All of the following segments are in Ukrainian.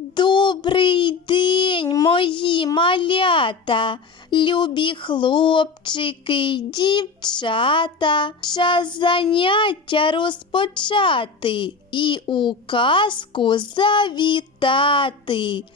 Добрий день, мої малята, любі хлопчики дівчата. Час заняття розпочати і у казку завітати.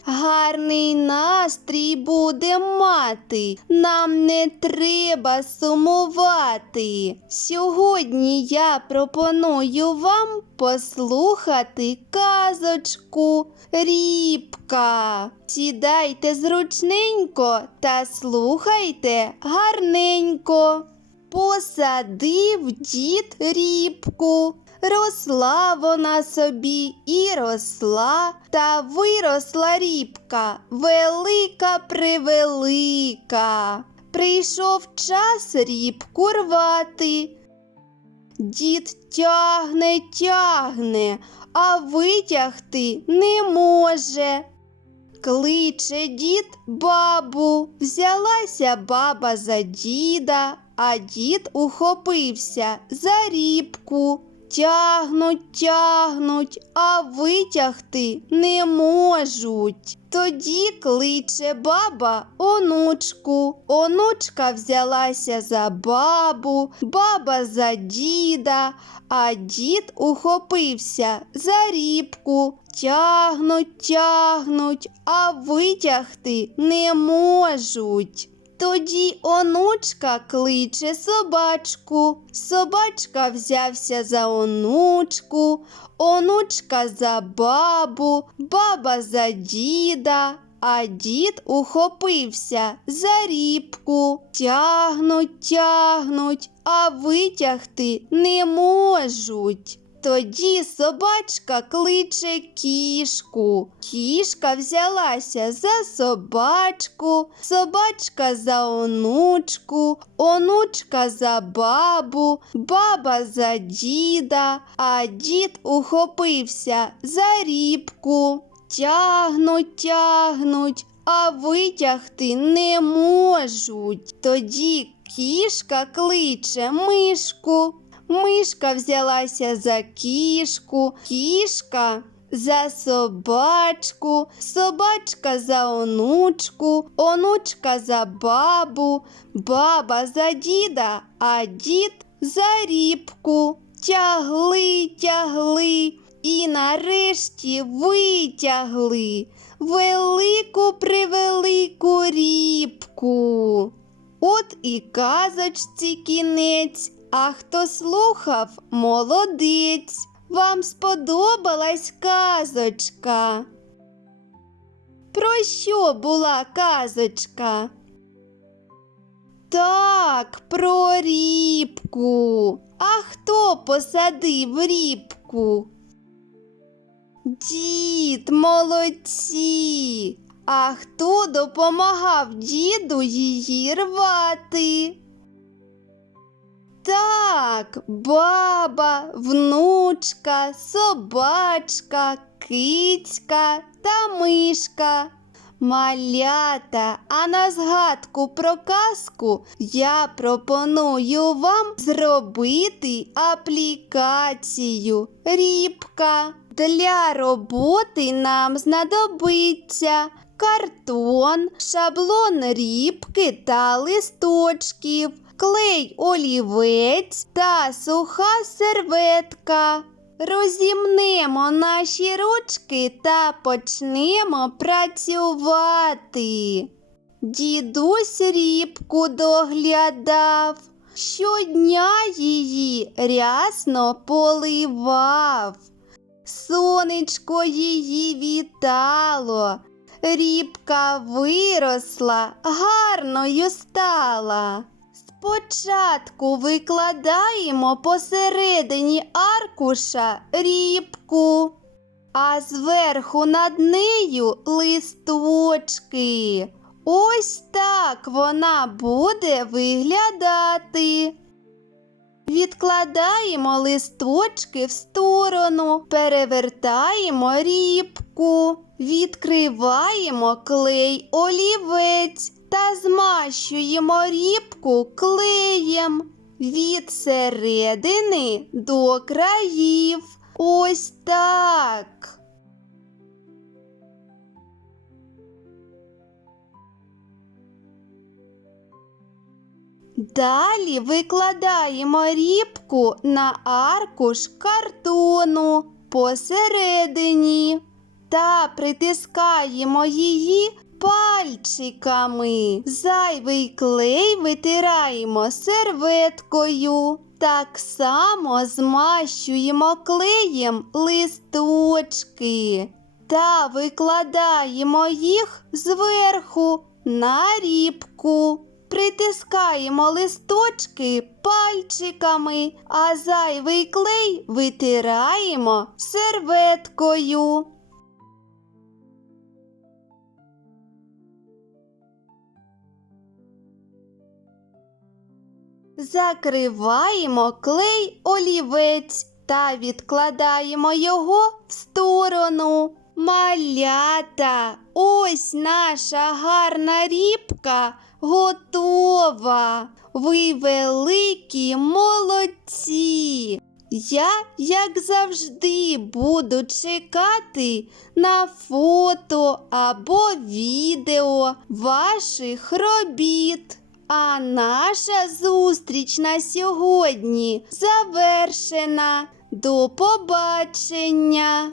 Гарний настрій буде мати, нам не треба сумувати. Сьогодні я пропоную вам послухати казочку Рібка. Сідайте зручненько та слухайте гарненько. Посадив дід рібку. Росла вона собі і росла, та виросла рібка, велика превелика. Прийшов час рібку рвати. Дід тягне, тягне, а витягти не може. Кличе дід бабу, взялася баба за діда, а дід ухопився за рібку. Тягнуть, тягнуть, а витягти не можуть. Тоді кличе баба онучку. Онучка взялася за бабу, баба за діда, а дід ухопився за рібку. Тягнуть, тягнуть, а витягти не можуть. Тоді онучка кличе собачку. Собачка взявся за онучку, онучка за бабу, баба за діда, а дід ухопився за рібку. Тягнуть, тягнуть, а витягти не можуть. Тоді собачка кличе кішку. Кішка взялася за собачку, собачка за онучку, онучка за бабу, баба за діда, а дід ухопився за рібку. Тягнуть, тягнуть, а витягти не можуть. Тоді кішка кличе мишку. Мишка взялася за кішку, кішка за собачку, собачка за онучку, онучка за бабу, баба за діда, а дід за рібку. Тягли, тягли і нарешті витягли велику превелику рібку. От і казочці кінець. А хто слухав, молодець. Вам сподобалась казочка. Про що була казочка? Так, про рібку. А хто посадив рібку? Дід, молодці. А хто допомагав діду її рвати? Так, баба, внучка, собачка, кицька та мишка. Малята, а на згадку про казку я пропоную вам зробити аплікацію Рібка. Для роботи нам знадобиться картон, шаблон рібки та листочків клей олівець та суха серветка. Розімнемо наші ручки та почнемо працювати. Дідусь рібку доглядав, щодня її рясно поливав. Сонечко її вітало, рібка виросла, гарною стала. Спочатку викладаємо посередині аркуша рібку, а зверху над нею листочки. Ось так вона буде виглядати. Відкладаємо листочки в сторону, перевертаємо рібку, відкриваємо клей олівець та змащуємо рібку клеєм від середини до країв. Ось так. Далі викладаємо рібку на аркуш картону посередині та притискаємо її пальчиками. Зайвий клей витираємо серветкою. Так само змащуємо клеєм листочки та викладаємо їх зверху на рібку. Притискаємо листочки пальчиками, а зайвий клей витираємо серветкою. Закриваємо клей олівець та відкладаємо його в сторону. Малята, ось наша гарна рібка готова. Ви великі молодці. Я, як завжди, буду чекати на фото або відео ваших робіт. А наша зустріч на сьогодні завершена. До побачення!